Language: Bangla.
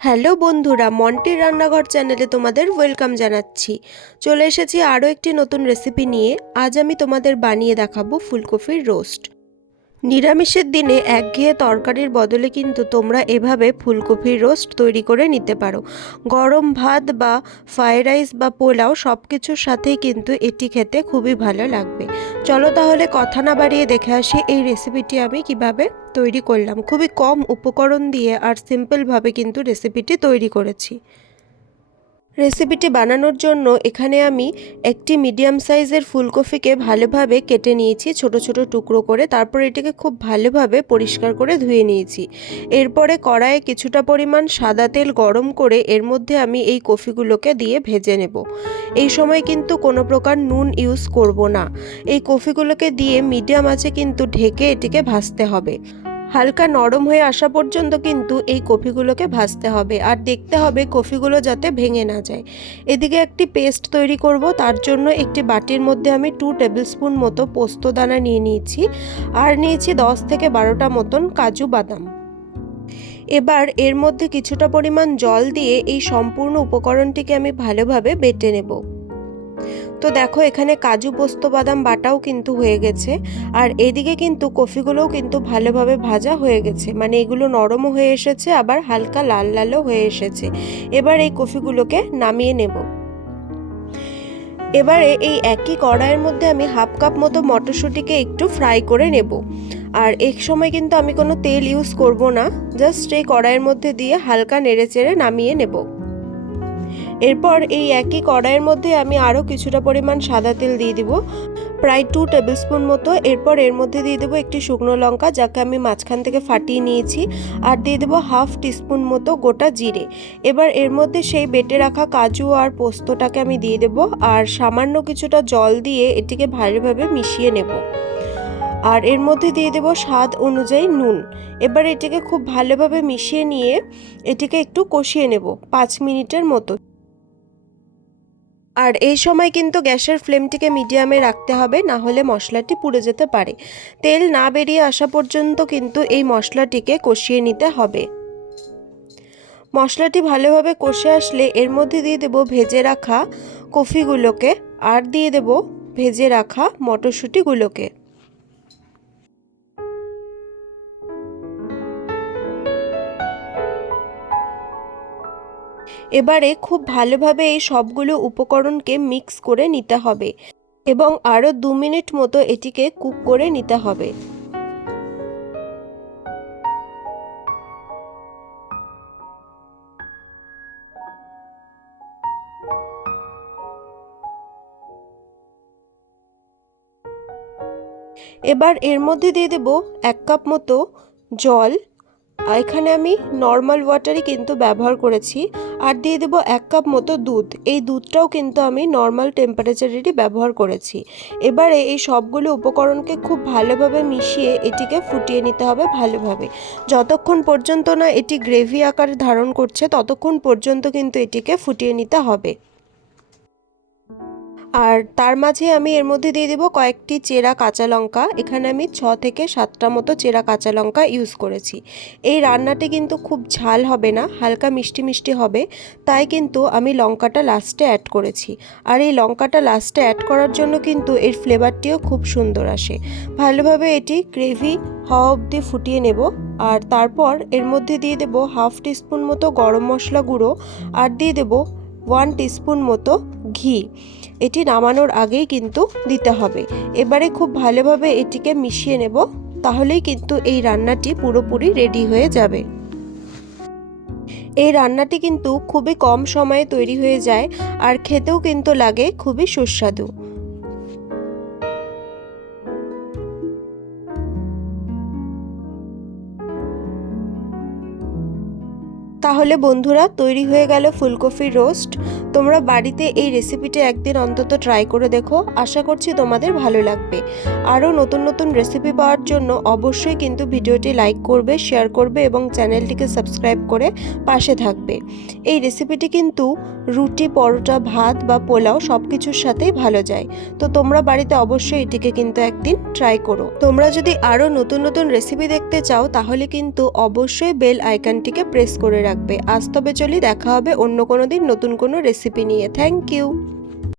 হ্যালো বন্ধুরা, মন্টির রান্নাঘর চ্যানেলে তোমাদের ওয়েলকাম জানাচ্ছি। চলে এসেছি আরও একটি নতুন রেসিপি নিয়ে। আজ আমি তোমাদের বানিয়ে দেখাবো ফুলকপির রোস্ট। নিরামিষের দিনে একঘেয়ে তরকারির বদলে কিন্তু তোমরা এভাবে ফুলকপির রোস্ট তৈরি করে নিতে পারো। গরম ভাত বা ফ্রায়েড রাইস বা পোলাও সব কিছুর সাথেই কিন্তু এটি খেতে খুবই ভালো লাগবে। চলো তাহলে কথা না বাড়িয়ে দেখে আসি এই রেসিপিটি আমি কীভাবে তৈরি করলাম। খুবই কম উপকরণ দিয়ে আর সিম্পলভাবে কিন্তু রেসিপিটি তৈরি করেছি। রেসিপিটি বানানোর জন্য এখানে আমি একটি মিডিয়াম সাইজের ফুলকপিকে ভালোভাবে কেটে নিয়েছি, ছোট ছোট টুকরো করে। তারপর এটিকে খুব ভালোভাবে পরিষ্কার করে ধুয়ে নিয়েছি। এরপরে কড়াইয়ে কিছুটা পরিমাণ সাদা তেল গরম করে এর মধ্যে আমি এই কফিগুলোকে দিয়ে ভেজে নেব। এই সময় কিন্তু কোনো প্রকার নুন ইউজ করব না। এই কফিগুলোকে দিয়ে মিডিয়াম আছে কিন্তু ঢেকে এটিকে ভাজতে হবে। হালকা নরম হয়ে আসা পর্যন্ত কিন্তু এই কফিগুলোকে ভাজতে হবে। আর দেখতে হবে কফিগুলো যাতে ভেঙে না যায়। এদিকে একটি পেস্ট তৈরি করব, তার জন্য একটি বাটির মধ্যে আমি টু টেবিল স্পুন মতো পোস্ত দানা নিয়ে নিয়েছি। আর নিয়েছি দশ থেকে বারোটা মতন কাজু বাদাম। এবার এর মধ্যে কিছুটা পরিমাণ জল দিয়ে এই সম্পূর্ণ উপকরণটিকে আমি ভালোভাবে বেটে নেব। তো দেখো, এখানে কাজু, পোস্ত, বাদাম বাটাও কিন্তু হয়ে গেছে। আর এদিকে কিন্তু কফিগুলোও কিন্তু ভালোভাবে ভাজা হয়ে গেছে। মানে এগুলো নরমও হয়ে এসেছে, আবার হালকা লাল লালও হয়ে এসেছে। এবার এই কফিগুলোকে নামিয়ে নেব। এবারে এই একই কড়াইয়ের মধ্যে আমি হাফ কাপ মতো মটরশুঁটিকে একটু ফ্রাই করে নেব। আর এক সময় কিন্তু আমি কোনো তেল ইউজ করব না। জাস্ট এই কড়াইয়ের মধ্যে দিয়ে হালকা নেড়ে চেড়ে নামিয়ে নেব। এরপর এই একই কড়াইয়ের মধ্যে আমি আরও কিছুটা পরিমাণ সাদা তেল দিয়ে দিব, প্রায় টু টেবিল স্পুন মতো। এরপর এর মধ্যে দিয়ে দেবো একটি শুকনো লঙ্কা, যাকে আমি মাঝখান থেকে ফাটিয়ে নিয়েছি, আর দিয়ে দেবো হাফ টিস্পুন মতো গোটা জিরে। এবার এর মধ্যে সেই বেটে রাখা কাজু আর পোস্তটাকে আমি দিয়ে দেবো, আর সামান্য কিছুটা জল দিয়ে এটিকে ভালোভাবে মিশিয়ে নেব। আর এর মধ্যে দিয়ে দেবো স্বাদ অনুযায়ী নুন। এবার এটিকে খুব ভালোভাবে মিশিয়ে নিয়ে এটিকে একটু কষিয়ে নেব, পাঁচ মিনিটের মতো। আর এই সময় কিন্তু গ্যাসের ফ্লেমটিকে মিডিয়ামে রাখতে হবে, না হলে মশলাটি পুড়ে যেতে পারে। তেল না বেরিয়ে আসা পর্যন্ত কিন্তু এই মশলাটিকে কষিয়ে নিতে হবে। মশলাটি ভালোভাবে কষে আসলে এর মধ্যে দিয়ে দেব ভেজে রাখা কফিগুলোকে, আর দিয়ে দেব ভেজে রাখা মটরশুঁটিগুলোকে। এবারে খুব ভালোভাবে এই সবগুলো উপকরণকে মিক্স করে নিতে হবে এবং আরও দু মিনিট মতো এটিকে কুক করে নিতে হবে। এবার এর মধ্যে দিয়ে দেব এক কাপ মতো জল এখানে আমি নর্মাল ওয়াটারই কিন্তু ব্যবহার করেছি। আর দিয়ে দেবো এক কাপ মতো দুধ। এই দুধটাও কিন্তু আমি নর্মাল টেম্পারেচারেরই ব্যবহার করেছি। এবারে এই সবগুলো উপকরণকে খুব ভালোভাবে মিশিয়ে এটিকে ফুটিয়ে নিতে হবে ভালোভাবে। যতক্ষণ পর্যন্ত না এটি গ্রেভি আকার ধারণ করছে, ততক্ষণ পর্যন্ত কিন্তু এটিকে ফুটিয়ে নিতে হবে। আর তার মাঝে আমি এর মধ্যে দিয়ে দেবো কয়েকটি চেরা কাঁচা লঙ্কা। এখানে আমি ছ থেকে সাতটা মতো চেরা কাঁচা লঙ্কা ইউজ করেছি। এই রান্নাটি কিন্তু খুব ঝাল হবে না, হালকা মিষ্টি মিষ্টি হবে। তাই কিন্তু আমি লঙ্কাটা লাস্টে অ্যাড করেছি। আর এই লঙ্কাটা লাস্টে অ্যাড করার জন্য কিন্তু এর ফ্লেভারটিও খুব সুন্দর আসে। ভালোভাবে এটি গ্রেভি হওয়া অবধি ফুটিয়ে নেব। আর তারপর এর মধ্যে দিয়ে দেব হাফ টিস্পুন মতো গরম মশলা গুঁড়ো। আর দিয়ে দেব ওয়ান টিস্পুন মতো ঘি। এটি নামানোর আগেই কিন্তু দিতে হবে। এবারে খুব ভালোভাবে এটিকে মিশিয়ে নেব, তাহলেই কিন্তু এই রান্নাটি পুরোপুরি রেডি হয়ে যাবে। এই রান্নাটি কিন্তু খুবই কম সময়ে তৈরি হয়ে যায়, আর খেতেও কিন্তু লাগে, খুবই সুস্বাদু। তাহলে বন্ধুরা, তৈরি হয়ে গেল ফুলকপির রোস্ট। তোমরা বাড়িতে এই রেসিপিটা একদিন অন্তত ট্রাই করে দেখো। আশা করছি তোমাদের ভালো লাগবে। আরও নতুন নতুন রেসিপি পাওয়ার জন্য অবশ্যই কিন্তু ভিডিওটি লাইক করবে শেয়ার করবে এবং চ্যানেলটিকে সাবস্ক্রাইব করে পাশে থাকবে। এই রেসিপিটি কিন্তু রুটি, পরোটা, ভাত বা পোলাও সব কিছুর সাথেই ভালো যায়। তো তোমরা বাড়িতে অবশ্যই এটিকে কিন্তু একদিন ট্রাই করো। তোমরা যদি আরও নতুন নতুন রেসিপি দেখতে চাও, তাহলে কিন্তু অবশ্যই বেল আইকনটিকে প্রেস করে রাখবে। আজ তবে চলি, দেখা হবে অন্য কোনো দিন নতুন কোনো রেসিপি নিয়ে। Thank you